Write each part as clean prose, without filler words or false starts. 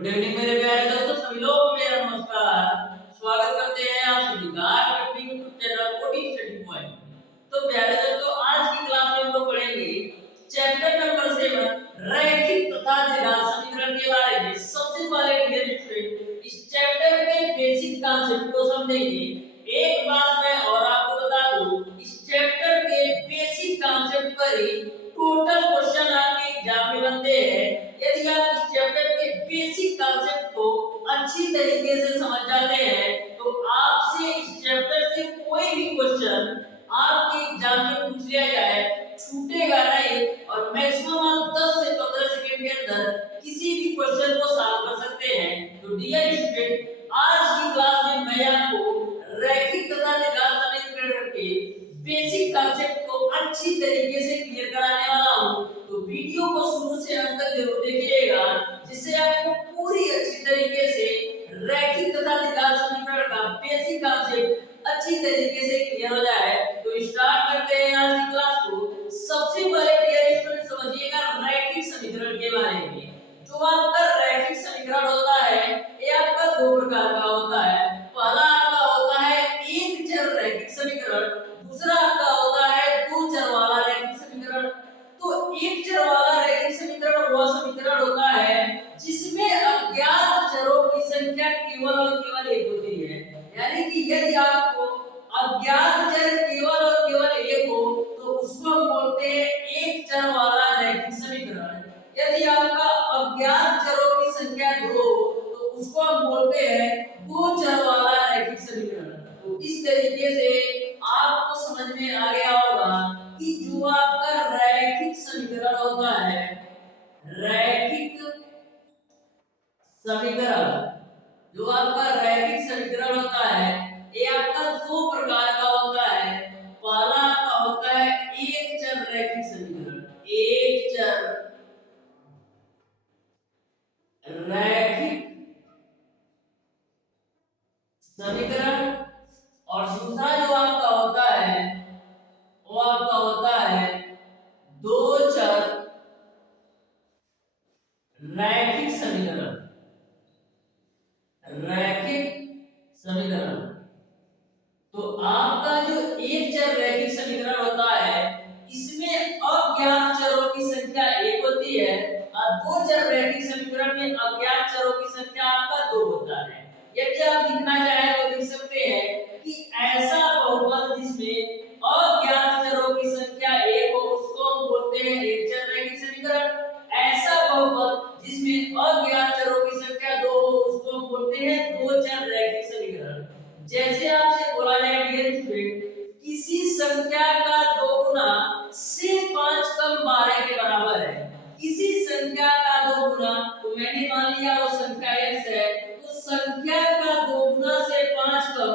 Good evening मेरे प्यारे दोस्तों, सभी लोगों को मेरा नमस्कार। स्वागत करते हैं आप सभी का आपके यूट्यूब चैनल कोडी स्टडी पॉइंट। तो प्यारे दोस्तों, आज की क्लास में हम लोग पढ़ेंगे चैप्टर नंबर 7 रैखिक तथा द्विघात समीकरण के बारे में। सबसे पहले डियर स्टूडेंट, इस चैप्टर के बेसिक कॉन्सेप्ट को समझेंगे। एक बात मैं और आपको बता दूं, इस चैप्टर के बेसिक कॉन्सेप्ट पर ही टोटल क्वेश्चन आपके एग्जाम में बनते हैं। यदि आप इस चैप्टर के बेसिक कॉन्सेप्ट को अच्छी तरीके से समझ जाते हैं तो आपसे इस चैप्टर से कोई भी क्वेश्चन आपके एग्जाम में पूछ लिया जाए छूटेगा नहीं, और मैक्सिमम आप 10 से 15 सेकंड के अंदर किसी भी क्वेश्चन को सॉल्व कर सकते हैं। तो डियर स्टूडेंट, आज की क्लास में मैं आपको रैखिक तथा द्विघात समीकरण के बेसिक कॉन्सेप्ट को अच्छी तरीके से क्लियर कराने वाला हूं। तो वीडियो को शुरू से अंत तक जरूर देखिएगा, जिससे आपको पूरी अच्छी तरीके से रैखिक तथा द्विघात समीकरण का बेसिक कॉन्सेप्ट अच्छी तरीके से क्लियर हो जाए। तो स्टार्ट करते हैं आज की क्लास को। सबसे पहले डियर स्टूडेंट समझिएगा रैखिक समीकरण के बारे में। जो आपका रैखिक समीकरण होता है ये आपका दो प्रकार का होता है। पहला आपका होता है एक चर रैखिक समीकरण, दूसरा आपका होता है दो चर वाला रैखिक समीकरण। तो एक चर वाला रैखिक समीकरण वह समीकरण होता है जिसमें अज्ञात चरों की संख्या केवल और केवल एक होती है। यानी कि यदि आपको अज्ञात चर केवल और केवल एक हो तो उसको हम बोलते हैं एक चर वाला रैखिक समीकरण। यदि आपका अज्ञात चरों की संख्या दो तो उसको हम बोलते हैं दो चर वाला रैखिक समीकरण। तो इस तरीके से आपको समझ में आ गया होगा कि जो आपका रैखिक समीकरण होता है, रैखिक समीकरण, जो आपका रैखिक समीकरण होता है ये आपका दो प्रकार का होता है। पहला आपका होता है एक चर रैखिक समीकरण, एक चर रैखिक समीकरण, और दूसरा जो आपका होता है वो आपका होता है दो चर रैखिक समीकरण, रैखिक समीकरण। तो आपका जो एक चर रैखिक समीकरण होता है इसमें अज्ञात चरों की संख्या एक होती है, और दो चर रैखिक समीकरण में अज्ञात चरों की संख्या आपका दो होता है। यदि आप लिखना चाहें तो लिख सकते हैं कि ऐसा बहुपद जिसमें अज्ञात चरों की संख्या एक हो उसको हम बोलते हैं एक चर रैखिक समीकरण। ऐसा बहुपद जिसमें अज्ञात चरों की संख्या दो हो उसको हम बोलते हैं दो चर रैखिक समीकरण। जैसे आपसे बोला जाए डियर स्टूडेंट, किसी संख्या का दो गुना से 5 कम 12 के बराबर है। किसी संख्या का दो गुना, तो मैंने मान लिया वो संख्या x है, तो संख्या का दो गुना से 5 कम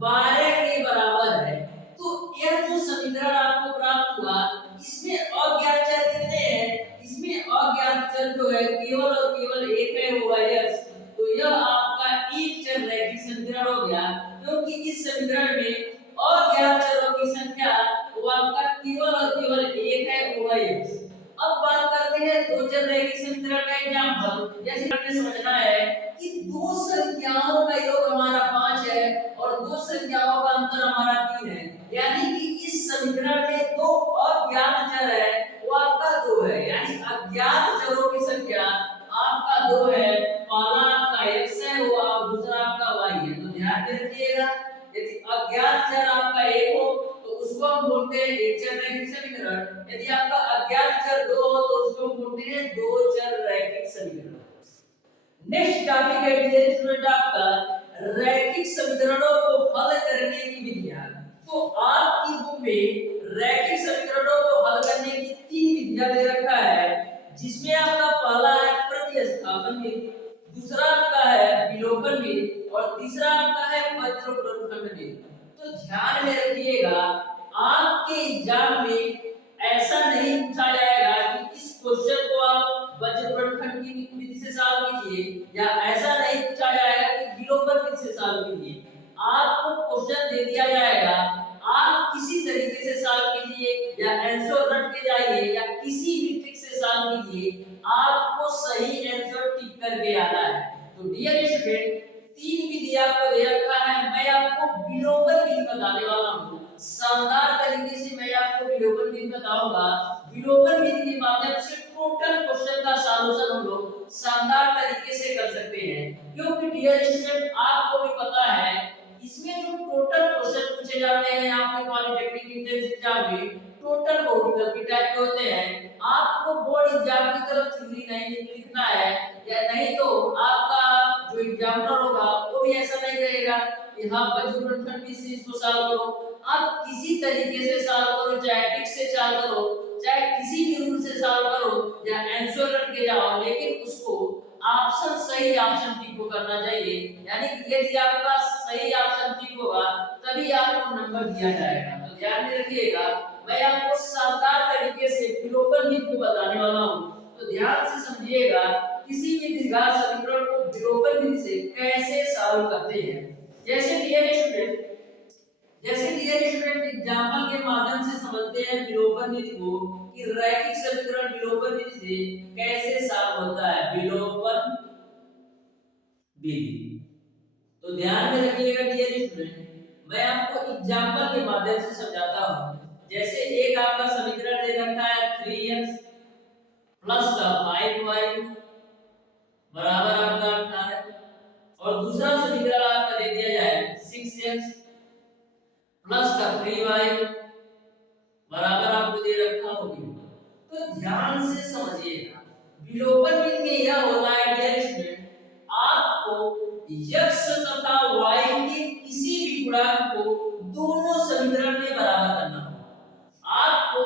12 के बराबर है। तो यह जो समीकरण आपको प्राप्त हुआ इसमें अज्ञात चर कितने हैं? इसमें अज्ञात चर जो है केवल और केवल एक है, वो है x। तो यह आपका एक चर रैखिक समीकरण हो गया, क्योंकि इस समीकरण में अज्ञात चरों की संख्या वो आपका केवल और केवल एक है, वो है x। अब बात करते हैं दो चर रैखिक समीकरण का एग्जांपल। जैसे हमें समझना है कि दो संख्याओं का योग हमारा 5 है और दो संख्याओं का अंतर हमारा 3 है। यानी कि इस समीकरण में दो अज्ञात चर है वो आपका 2 है। यानी अज्ञात चरों की संख्या आपका 2 है। पहला आपका x है और दूसरा आपका y है। तो ध्यान में रखिएगा, यदि अज्ञात चर आपका 1 हो तो उसको हम बोलते हैं एक चर रैखिक समीकरण। यदि आपका अज्ञात चर 2 हो तो उसको हम बोलते हैं दो चर रैखिक समीकरण। नेक्स्ट टॉपिक है डियर स्टूडेंट आपका रैखिक समीकरणों को हल करने की विधियां। तो आपकी बुक में रैखिक समीकरणों को हल करने की 3 विधियां दे रखा है, जिसमें आपका पहला है प्रतिस्थापन विधि, दूसरा आपका है विलोपन विधि, और तीसरा आपका है वज्रगुणनखंड विधि। तो ध्यान में रखिएगा, आपके एग्जाम में ऐसा नहीं पूछा जाएगा कि इस क्वेश्चन को आप वज्रगुणनखंड की विधि से सॉल्व कीजिए, या ऐसा नहीं पूछा जाएगा कि विलोपन विधि से सॉल्व कीजिए। आपको क्वेश्चन दे दिया जाएगा, आप किसी तरीके से सॉल्व कीजिए, या आंसर रट के जाइए, या किसी भी ट्रिक से सॉल्व कीजिए, आपको सही आंसर टिक करके आना है। है। तो डियर स्टूडेंट, तीन विधि आपको दे रखा है, मैं आपको विलोपन विधि बताने वाला हूँ। शानदार तरीके से मैं आपको विलोपन विधि बताऊंगा। विलोपन विधि के माध्यम से टोटल क्वेश्चन का सॉल्यूशन हम लोग शानदार तरीके से कर सकते हैं, क्योंकि डियर स्टूडेंट आपको भी पता है इसमें जो टोटल क्वेश्चन पूछे जाते हैं आपके पॉलिटेक्निक एंट्रेंस एग्जाम में, टोटल पॉलिटिकल के टाइप के होते हैं। आपको बोर्ड एग्जाम की तरफ थ्योरी नहीं लिखना है, या नहीं तो आपका जो एग्जामिनर होगा वो भी ऐसा नहीं कहेगा यहाँ पर जो कंडीशन से इसको सॉल्व करो। आप किसी तरीके से सॉल्व करो, चाहे ट्रिक से सॉल्व करो, चाहे किसी भी रूल से सॉल्व करो, या आंसर रट के जाओ, लेकिन उसको ऑप्शन सही ऑप्शन टिक को करना चाहिए। यानी कि यदि आपका सही ऑप्शन टिक होगा तभी आपको नंबर दिया जाएगा। तो ध्यान में रखिएगा, मैं आपको शानदार तरीके से विलोपन विधि को बताने वाला हूं, तो ध्यान से समझिएगा किसी भी द्विघात समीकरण को विलोपन विधि से कैसे सॉल्व करते हैं। जैसे डियर स्टूडेंट एग्जांपल के माध्यम से समझते हैं विलोपन विधि को कि रैखिक समीकरण विलोपन विधि से कैसे सॉल्व होता है। विलोपन विधि, तो ध्यान में रखिएगा डियर स्टूडेंट, मैं आपको एग्जांपल के माध्यम से समझाता हूं। जैसे एक आपका समीकरण दे रखा है 3x प्लस का 5y बराबर आपका 18, और दूसरा समीकरण आपका दे दिया जाए 6x प्लस का 3y बराबर आपको दे रखा होगी। तो ध्यान से समझिएगा, विलोपन विधि में यह होता है डियर स्टूडेंट, आपको x तथा y के किसी भी गुणांक को दोनों समीकरण में बराबर करना होगा। आपको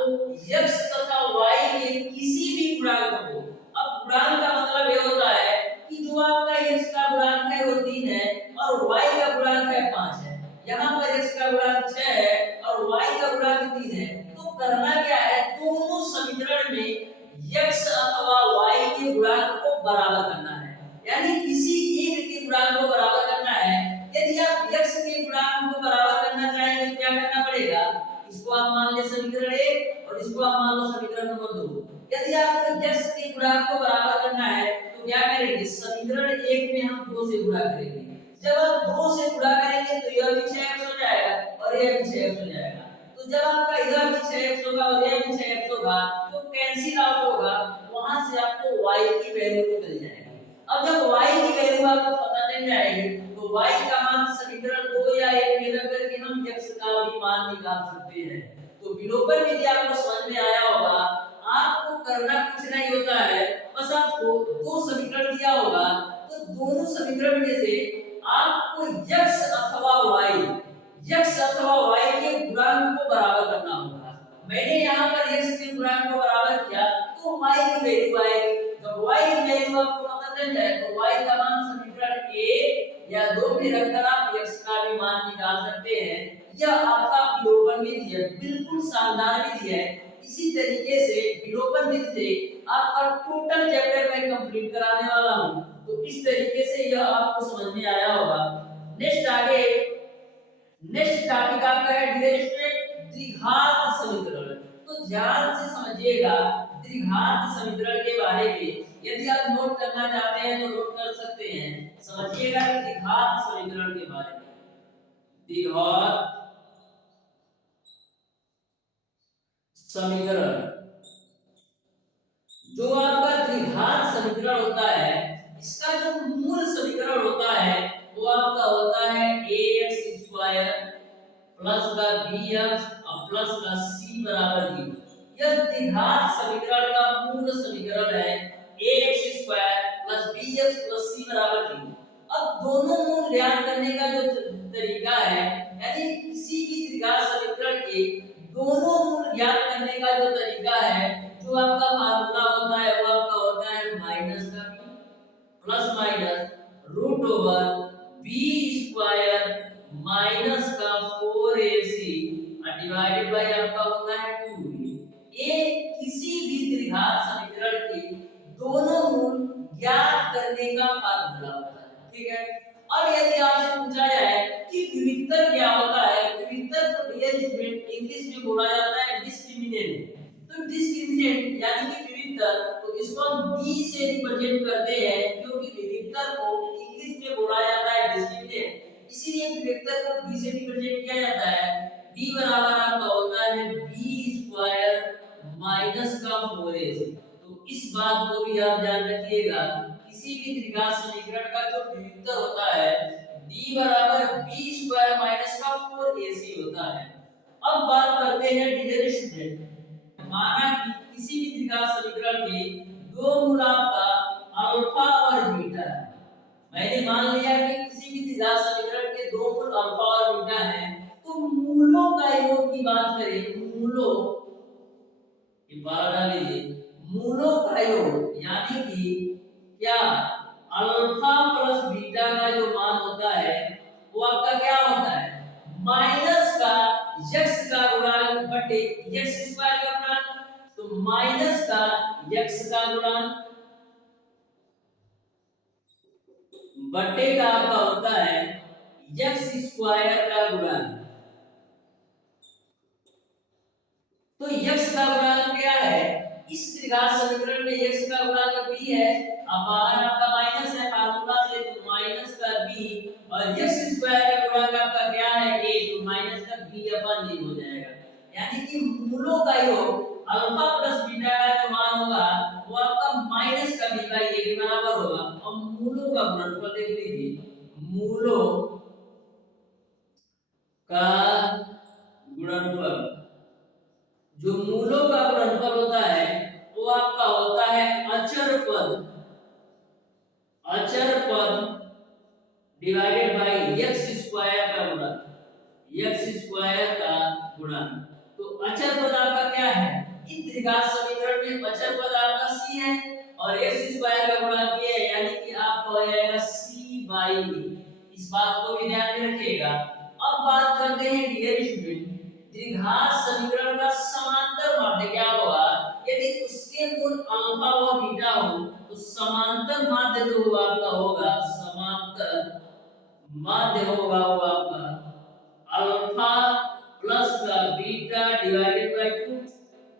x तथा y के किसी भी गुणांक को, अब गुणांक का मतलब यह होता है कि जो आपका x का गुणांक है वो 3 है और y का गुणांक है 5 है। यहाँ पर x का गुणांक 6 है और y का गुणांक 3 है। तो करना क्या है, दोनों समीकरण में x अथवा y के गुणांक को बराबर करना है, यानी किसी एक के गुणांक को बराबर करना है। यदि आप x के गुणांक को बराबर करना चाहेंगे क्या करना पड़ेगा, इसको आप मान ले समीकरण 1 और इसको आप मान लो समीकरण नंबर 2। यदि आपको x के गुणांक को बराबर करना है तो क्या करेंगे, समीकरण 1 में हम 2 से गुणा करेंगे। जब आप 2 से गुणा करेंगे तो यह भी 6x हो जाएगा और यह भी 6x हो जाएगा। तो जब आपका इधर भी 6x होगा और यह भी 6x होगा तो कैंसिल आउट होगा, वहां से आपको y की वैल्यू निकल जाएगी। अब जब y की वैल्यू आपको पता चल जाएगी तो y का मान समीकरण 2 या 1 में रख करके हम x का भी मान निकाल सकते हैं। तो विलोपन विधि आपको समझ में आया होगा। आपको करना कुछ नहीं होता है, बस आपको दो समीकरण दिया होगा तो दोनों समीकरण में से आपको x अथवा y के गुणांक को बराबर करना होगा। मैंने यहाँ पर x के गुणांक को बराबर किया तो y की वैल्यू आएगी। जब y की वैल्यू आपको पता चल जाए तो y का मान समीकरण 1 या 2 में रखकर आप x का भी मान निकाल सकते हैं। यह आपका विलोपन विधि है, बिल्कुल शानदार विधि है। इसी तरीके से विलोपन विधि से आपका टोटल चैप्टर मैं कंप्लीट कराने वाला हूं। तो इस तरीके से यह आपको समझ में आया होगा। नेक्स्ट टॉपिक आपका है डियर स्टूडेंट द्विघात समीकरण। तो ध्यान से समझिएगा द्विघात समीकरण के बारे में। यदि आप नोट करना चाहते हैं तो नोट कर सकते हैं। समझिएगा द्विघात समीकरण के बारे में। द्विघात समीकरण, जो आपका द्विघात समीकरण होता है इसका जो मूल समीकरण होता है वो आपका होता है ax स्क्वायर प्लस का bx और प्लस का c बराबर 0। यह द्विघात समीकरण का मूल समीकरण है ax square plus bx plus c बराबर 0। अब दोनों मूल ज्ञात करने का जो तरीका है, यानी किसी भी द्विघात समीकरण के दोनों मूल ज्ञात करने का जो तरीका है, जो आपका फार्मूला होता है वो आपका होता है माइनस का b plus minus root over b square minus का 4ac डिवाइडेड बाय आपका होता है 2a। ये किसी भी द्विघात समीकरण के दोनों मूल ज्ञात करने का फार्मूला होता है, ठीक है। अब यदि आपसे पूछा जाए कि विविधतर क्या होता है, विविधतर को डियर स्टूडेंट इंग्लिश में बोला जाता है डिस्क्रिमिनेंट। तो डिस्क्रिमिनेंट यानी कि विविधतर, तो इसको हम डी से रिप्रेजेंट करते हैं, क्योंकि वेक्टर को इंग्लिश में बोला जाता है डिस्क्रिमिनेंट, इसीलिए वेक्टर को डी से रिप्रेजेंट किया जाता है। डी बराबर आपका होता है बी स्क्वायर माइनस का 4ac। तो इस बात को भी आप ध्यान रखिएगा, किसी भी त्रिघात समीकरण का जो वेक्टर होता है d बराबर बी स्क्वायर माइनस का 4ac होता है। अब बात करते हैं डियर स्टूडेंट, माना कि किसी भी त्रिघात समीकरण के दो मूल आपका अल्फा और बीटा है। मैंने मान लिया कि किसी भी त्रिघात समीकरण के दो मूल अल्फा और बीटा हैं, तो मूलों का योग की बात करें, मूलों की बात डाल लीजिए, मूलों का योग यानी कि क्या अल्फा प्लस बीटा का जो मान होता है वो आपका क्या होता है, माइनस का x का गुणांक बटे x स्क्वायर का गुणांक। तो माइनस का x का गुणांक बटे का आपका होता है x स्क्वायर का गुणांक। तो x का गुणांक क्या है, इस त्रिघात समीकरण में x का गुणांक b है, अब बाहर आपका माइनस है फार्मूला से, तो माइनस का b और x स्क्वायर का गुणांक आपका क्या है a, तो माइनस का b अपन नहीं हो जाएगा। यानी कि मूलों का योग अल्फा प्लस बीटा का जो मान होगा वो आपका माइनस का b बाई a के बराबर होगा। अब मूलों का गुणनफल देख लीजिए, मूलों का गुणनफल, जो मूलों का गुणनफल होता है वो आपका होता है अचर पद, अचर पद डिवाइडेड बाय x स्क्वायर का गुणन, x स्क्वायर का गुणन। तो अचर पद आपका क्या है, इन त्रिघात समीकरण में अचर पद आपका c है और x स्क्वायर का गुणन ये है, यानी कि आपका हो जाएगा c बाई a। इस बात को भी ध्यान में रखिएगा। अब बात करते हैं डियर स्टूडेंट, त्रिघात समीकरण का समांतर माध्य क्या होगा, यदि उसके मूल अल्फा व बीटा हो तो समांतर माध्य जो होगा आपका होगा, समांतर माध्य होगा वो आपका अल्फा प्लस का बीटा डिवाइडेड बाय 2,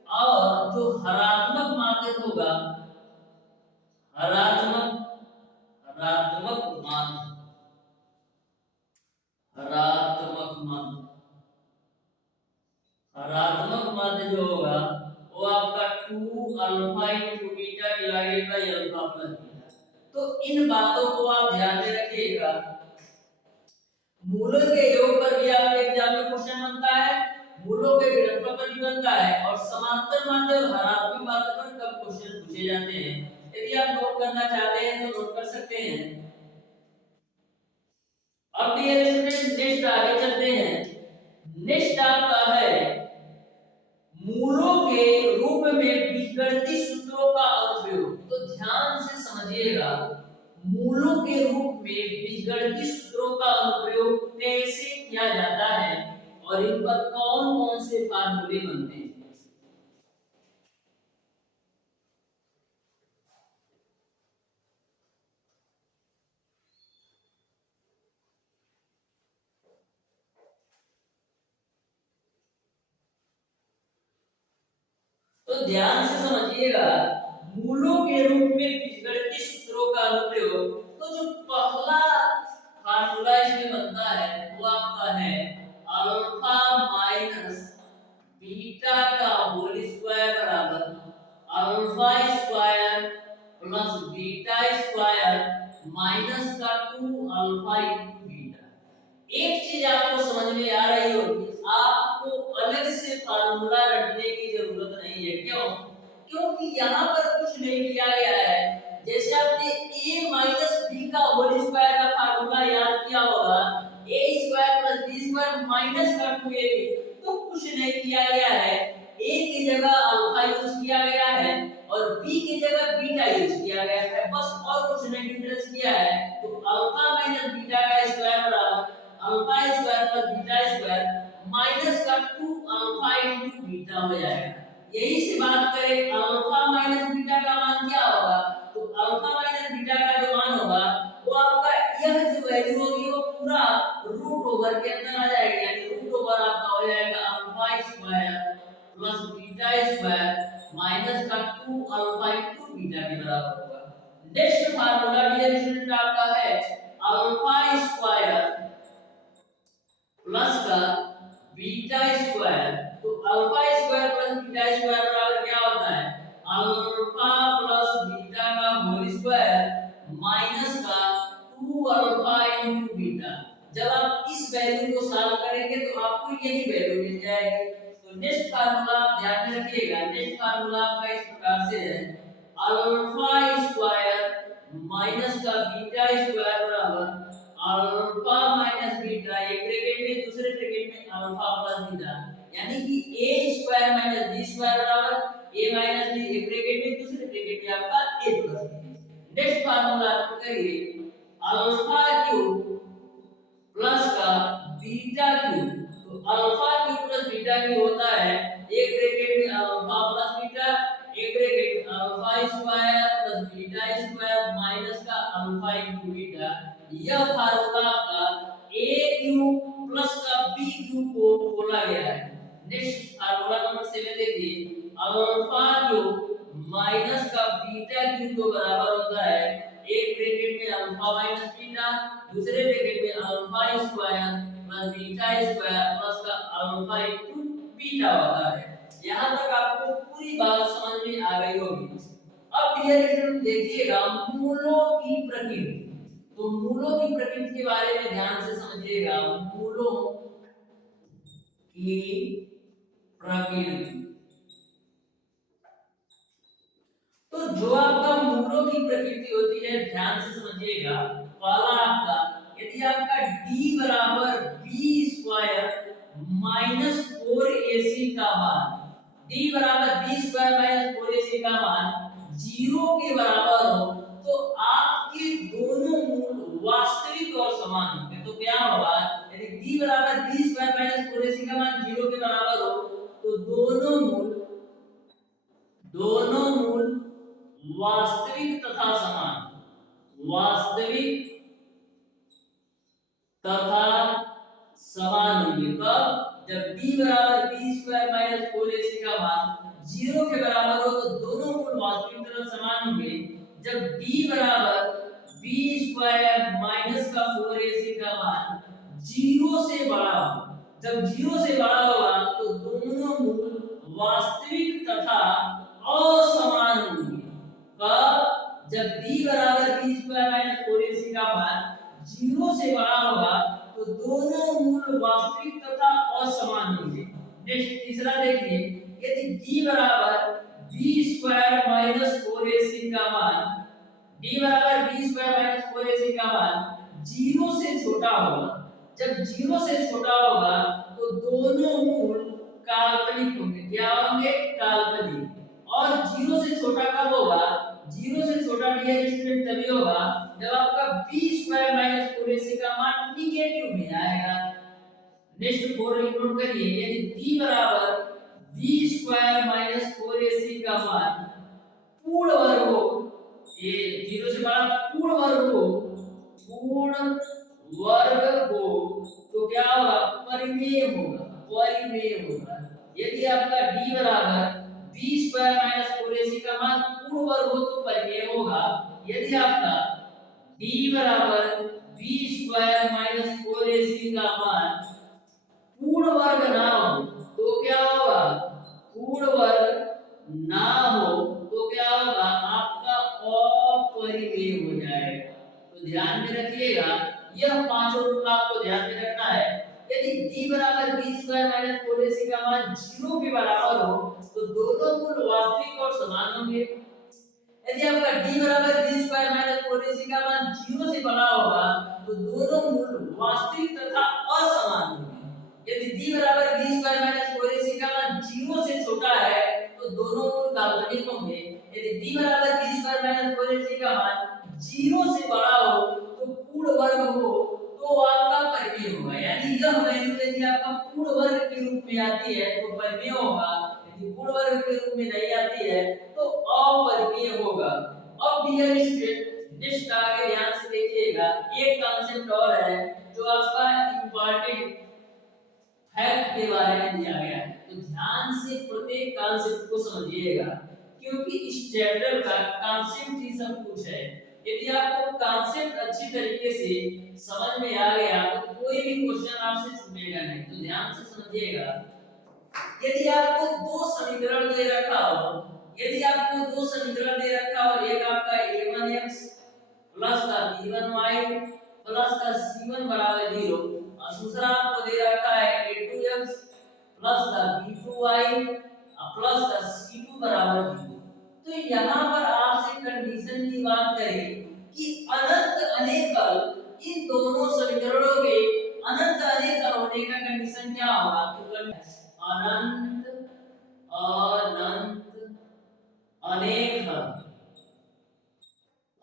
और जो हरात्मक माध्य होगा, हरात्मक हरात्मक माध्य, हरात्मक माध्य, हरात्मक माध्य जो होगा वो आपका 2 alpha into beta divided by alpha plus beta. तो इन बातों को आप ध्यान में रखिएगा। मूलों के योग पर भी आपके एग्जाम में क्वेश्चन बनता है, मूलों के गुणनफल पर भी बनता है, और समांतर माध्य और हरात्मक माध्य पर कब क्वेश्चन पूछे जाते हैं। यदि आप नोट करना चाहते हैं तो नोट कर सकते हैं। अब डियर स्टूडेंट नेक्स्ट आगे चलते हैं। नेक्स्ट आपका है मूलों के रूप में बीजगणितीय सूत्रों का अनुप्रयोग। तो ध्यान से समझिएगा, मूलों के रूप में बीजगणितीय सूत्रों का अनुप्रयोग कैसे किया जाता है और इन पर कौन-कौन से फार्मूले बनते हैं। तो ध्यान से समझिएगा, मूलों के रूप में बीजगणितीय सूत्रों का अनुप्रयोग। तो जो पहला फार्मूला इसमें बनता है वो आपका है अल्फा माइनस बीटा का होल स्क्वायर बराबर alpha square plus beta square minus का 2 अल्फा इनटू बीटा। एक चीज आपको समझ में आ रही होगी, आपको अलग से फार्मूला रटने की जरूरत नहीं है। क्यों? क्योंकि यहाँ पर कुछ नहीं किया गया है। जैसे आपने a माइनस b का होल स्क्वायर का फार्मूला याद किया होगा, a square plus b square minus का 2ab, तो कुछ नहीं किया गया है। a की जगह अल्फा यूज किया गया है और b की जगह बीटा यूज किया गया है, बस और कुछ नहीं डिफरेंस किया है। तो अल्फा माइनस बीटा का स्क्वायर बराबर alpha square plus beta square minus का 2 अल्फा इनटू बीटा हो जाएगा। यही से बात करें अल्फा माइनस बीटा का मान क्या होगा, तो अल्फा माइनस बीटा का जो मान होगा वो आपका यह जो वैल्यू होगी वो पूरा रूट ओवर के अंदर आ जाएगी, यानी रूट ओवर आपका हो जाएगा alpha square plus beta square minus का 2 अल्फा इंटू बीटा के बराबर होगा। नेक्स्ट फार्मूला डियर स्टूडेंट आपका है अल्फा स्क्वायर प्लस का बीटा स्क्वायर। तो alpha square plus beta square बराबर क्या होता है अल्फा प्लस बीटा का होल स्क्वायर माइनस का 2 अल्फा इनटू बीटा। जब आप इस वैल्यू को सॉल्व करेंगे तो आपको यही वैल्यू मिल जाएगी। तो नेक्स्ट फार्मूला आप ध्यान में रखिएगा। नेक्स्ट फार्मूला आपका इस प्रकार से है अल्फा स्क्वायर माइनस का बीटा स्क्वायर बराबर अल्फा माइनस बीटा एक ब्रैकेट में दूसरे ब्रैकेट में अल्फा प्लस बीटा, यानी कि a square minus b square बराबर a माइनस b एक ब्रैकेट में दूसरे ब्रैकेट में आपका a plus b। Next formula आप करिए अल्फा क्यूब प्लस का बीटा क्यूब। तो alpha cube plus beta cube होता है एक ब्रैकेट में अल्फा प्लस बीटा एक ब्रैकेट में alpha square plus beta square minus का अल्फा इनटू बीटा। यह फार्मूला आपका a क्यूब प्लस का b क्यूब को खोला गया है। नेक्स्ट फार्मूला नंबर 7 देखिए अल्फा क्यूब माइनस का बीटा क्यूब को बराबर होता है एक ब्रैकेट में अल्फा माइनस बीटा दूसरे ब्रैकेट में alpha square plus beta square plus का अल्फा इनटू बीटा होता है। यहां तक आपको पूरी बात समझ में आ गई होगी। अब डियर स्टूडेंट देखिएगा मूलों की प्रकृति। तो मूलों की प्रकृति के बारे में ध्यान से समझिएगा। मूलों की प्रकृति, तो जो आपका मूलों की प्रकृति होती है ध्यान से समझिएगा। पहला आपका यदि आपका d बराबर b स्क्वायर माइनस 4ac का मान d बराबर b स्क्वायर माइनस 4ac का मान 0 के बराबर हो तो आपके दोनों मूल वास्तविक और समान होंगे। तो क्या होगा यदि d बराबर b स्क्वायर माइनस 4ac का मान 0 के बराबर हो तो दोनों मूल वास्तविक तथा समान, वास्तविक तथा समान होंगे। कब जब d बराबर b स्क्वायर माइनस 4ac का मान 0 के बराबर हो तो दोनों मूल वास्तविक तथा समान होंगे। जब d बराबर b स्क्वायर माइनस का 4ac का मान 0 से बड़ा हो, जब 0 से बड़ा होगा तो दोनों मूल वास्तविक तथा असमान होंगे। कब जब d बराबर b स्क्वायर माइनस 4ac का मान 0 से बड़ा होगा तो दोनों मूल वास्तविक तथा असमान होंगे। नेक्स्ट तीसरा देखिए यदि d बराबर b स्क्वायर माइनस 4ac का मान d बराबर b स्क्वायर माइनस 4ac का मान 0 से छोटा होगा, जब 0 से छोटा होगा तो दोनों मूल काल्पनिक होंगे। क्या होंगे काल्पनिक। और 0 से छोटा कब होगा 0 से छोटा डियर स्टूडेंट तभी होगा जब आपका b स्क्वायर माइनस 4ac का मान निगेटिव में आएगा। नेक्स्ट 4 नोट करिए यदि d बराबर b स्क्वायर माइनस 4ac का मान पूर्ण वर्ग हो, ये 0 से बड़ा पूर्ण वर्ग हो तो क्या होगा परिमेय होगा। यदि आपका d बराबर b स्क्वायर माइनस 4ac का मान पूर्ण वर्ग हो तो परिमेय होगा। यदि आपका d बराबर b स्क्वायर माइनस 4ac का मान पूर्ण वर्ग ना हो तो क्या होगा पूर्ण वर्ग ना हो तो क्या होगा आपका अपरिमेय हो जाएगा। तो ध्यान में रखिएगा यह पांचों रूल आपको ध्यान में रखना है। यदि d बराबर b स्क्वायर माइनस 4ac का मान 0 के बराबर हो तो दोनों मूल वास्तविक और समान होंगे। यदि आपका d बराबर b स्क्वायर माइनस 4ac का मान 0 से बड़ा होगा तो दोनों मूल वास्तविक तथा असमान होंगे। यदि d बराबर b स्क्वायर माइनस 4ac का मान 0 से छोटा है तो दोनों मूल काल्पनिक होंगे। यदि d बराबर b स्क्वायर माइनस 4ac का मान 0 से बड़ा हो तो पूर्ण वर्ग हो तो आपका परिमेय होगा। यानी यह वैल्यू यदि आपका पूर्ण वर्ग के रूप में आती है तो परिमेय होगा, यदि पूर्ण वर्ग के रूप में नहीं आती है तो अपरिमेय होगा। अब डियर स्टूडेंट नेक्स्ट आगे ध्यान से देखिएगा एक कांसेप्ट और है जो आपका इंपॉर्टेंट फैक्ट के बारे में दिया गया है। तो ध्यान से प्रत्येक कॉन्सेप्ट को समझिएगा, क्योंकि इस चैप्टर का कॉन्सेप्ट ही सब कुछ है। यदि आपको कॉन्सेप्ट अच्छी तरीके से समझ में आ गया तो कोई भी क्वेश्चन आपसे छूटेगा नहीं। तो ध्यान से समझिएगा। यदि आपको दो समीकरण दे रखा हो, यदि आपको दो समीकरण दे रखा हो, एक आपका a1x प्लस का b1y प्लस का c1 बराबर 0 और दूसरा आपको दे रखा है a2x प्लस का b2y प्लस का c2 बराबर 0, तो यहाँ पर आपसे कंडीशन की बात करें कि अनंत अनेक हल, इन दोनों समीकरणों के अनंत अनेक हल होने का कंडीशन क्या होगा? तो अनंत अनेक हल,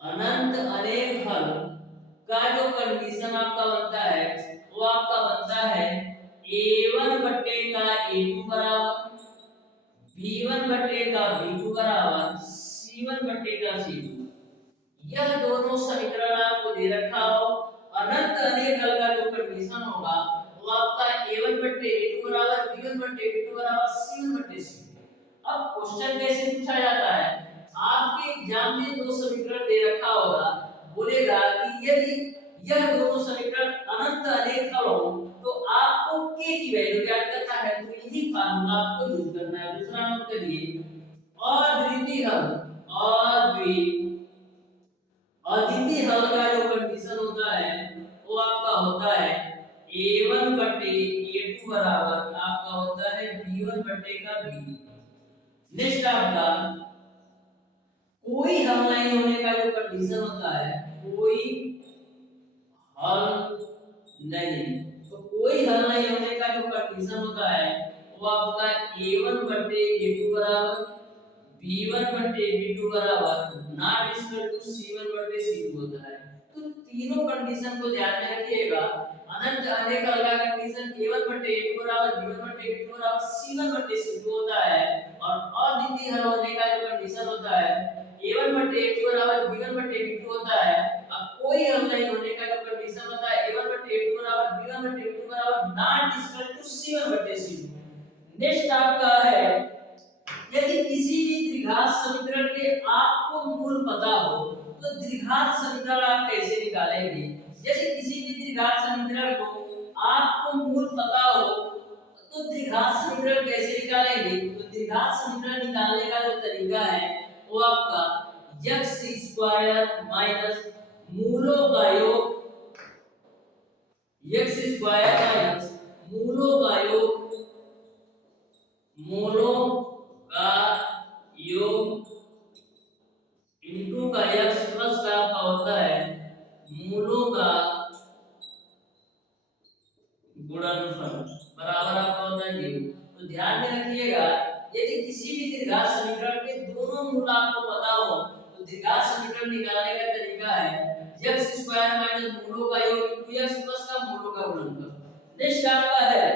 अनंत अनेक हल का जो कंडीशन आपका बनता है वो आपका बनता है a1 बट्टे का a2 बराबर, b1 बट्टे का b2 बराबर, c1 बट्टे का c2। यह दोनों समीकरण आपको दे रखा हो, अनंत अनेक हल का जो कंडीशन होगा वो आपका a1 बट्टे a2 बराबर, b1 बट्टे b2 बराबर, c1 बट्टे c2। अब क्वेश्चन कैसे पूछा जाता है? आपके एग्जाम में दो समीकरण दे रखा होगा, बोलेगा कि यदि यह दोनों समीकरण अनंत अनेक हल हो तो आपको k की वैल्यू ज्ञात करना है। तो यही फार्मूला आपको यूज करना है। दूसरा नोट करिए, अद्वितीय हल, अद्वितीय हल का जो कंडीशन होता है वो आपका होता है a1 बट्टे a2 बराबर आपका होता है b1 बट्टे का b2। नेक्स्ट आपका कोई हल नहीं होने का जो कंडीशन होता है, कोई हल नहीं, तो कोई हल नहीं होने का जो कंडीशन होता है वो आपका a1 बट्टे a2 बराबर, b1 बट्टे b2 बराबर नॉट इक्वल टू c1 बट्टे c2 होता है। तो तीनों कंडीशन को ध्यान में रखिएगा। अनंत अनेक हल का कंडीशन a1 बट्टे a2 बराबर, b1 बट्टे b2 बराबर, c1 बट्टे c2 होता है, और अद्वितीय हल होने का जो कंडीशन होता है a1 बट्टे a2 बराबर, b1 बट्टे b2 होता है। अब कोई हल नहीं होने का जो कंडीशन होता है a1 बट्टे a2 बराबर, b1 बट्टे b2 बराबर नॉट इक्वल टू c1 बट्टे c2। नेक्स्ट आपका है, यदि किसी भी द्विघात समीकरण के आपको मूल पता हो तो द्विघात समीकरण आप कैसे निकालेंगे? यदि किसी भी द्विघात समीकरण को आपको मूल पता हो तो द्विघात समीकरण कैसे निकालेंगे? तो द्विघात समीकरण निकालने का जो तरीका है वो आपका x स्क्वायर माइनस मूलों का योग, x स्क्वायर माइनस मूलों का योग, मूलों का योग इनटू का x प्लस का आपका होता है मूलों का गुणनफल बराबर आपका होता है 0। तो ध्यान में रखिएगा, यदि किसी भी द्विघात समीकरण के दोनों मूल आपको पता हो तो द्विघात समीकरण निकालने का तरीका है x स्क्वायर माइनस मूलों का योग इनटू x प्लस का मूलों का गुणनफल। नेक्स्ट आपका है,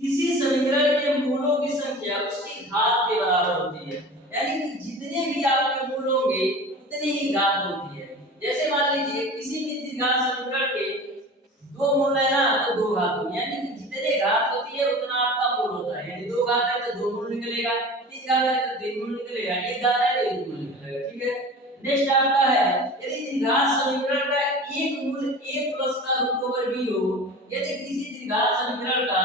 किसी समीकरण के मूलों की संख्या उसकी घात के बराबर होती है, यानी कि जितने भी आपके मूल होंगे उतनी ही घात होती है। जैसे मान लीजिए किसी भी द्विघात समीकरण के दो मूल है ना, तो दो घात होगी, यानी कि जितने घात होती है उतना आपका मूल होता है। यानी दो घात है तो दो मूल निकलेगा, तीन घात है तो तीन मूल निकलेगा, एक घात है तो एक मूल निकलेगा। ठीक है। नेक्स्ट आपका है, यदि द्विघात समीकरण का एक मूल a प्लस का रूट ओवर b हो, यदि किसी द्विघात समीकरण का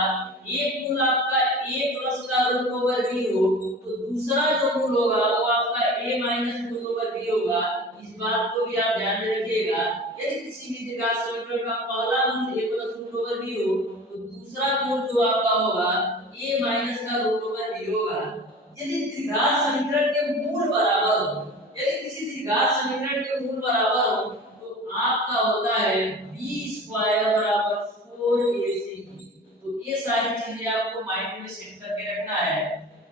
एक मूल आपका a प्लस का रूट ओवर b हो तो दूसरा जो मूल होगा वो आपका a minus root over b होगा। इस बात को भी आप ध्यान में रखिएगा, यदि किसी भी द्विघात समीकरण का पहला मूल a plus root over b हो तो दूसरा मूल जो आपका होगा a माइनस का रूट ओवर b होगा। यदि द्विघात समीकरण के मूल बराबर हो, यदि किसी द्विघात समीकरण के मूल बराबर हो तो आपका होता है b स्क्वायर बराबर 4ac। तो ये सारी चीजें आपको माइंड में सेट करके रखना है।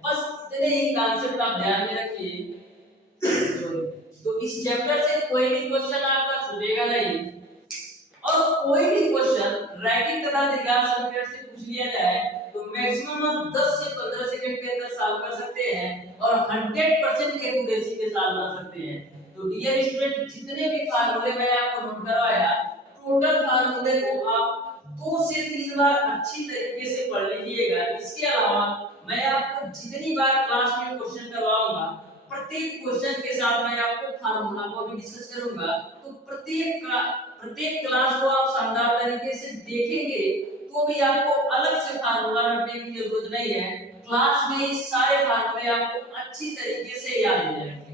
बस इतने ही कॉन्सेप्ट आप ध्यान में रखिए। तो इस चैप्टर से कोई भी क्वेश्चन आपका छूटेगा नहीं, और कोई भी क्वेश्चन रैखिक तथा द्विघात समीकरण से पूछ लिया जाए तो मैक्सिमम आप 10 से 15 सेकंड के अंदर सॉल्व कर सकते हैं और 100% एक्यूरेसी के साथ कर सकते हैं। तो डियर स्टूडेंट, जितने भी फार्मूले मैं आपको नोट करवाया, टोटल फार्मूले को आप 2 से 3 2-3 बार अच्छी तरीके से पढ़ लीजिएगा। इसके अलावा मैं आपको जितनी बार क्लास में क्वेश्चन करवाऊंगा, प्रत्येक क्वेश्चन के साथ मैं आपको फार्मूला को भी डिस्कस करूंगा। तो प्रत्येक क्लास को आप शानदार तरीके से देखेंगे तो भी आपको अलग से फार्मूला रटने की जरूरत नहीं है। क्लास में ही सारे फार्मूले आपको अच्छी तरीके से याद हो जाएंगे।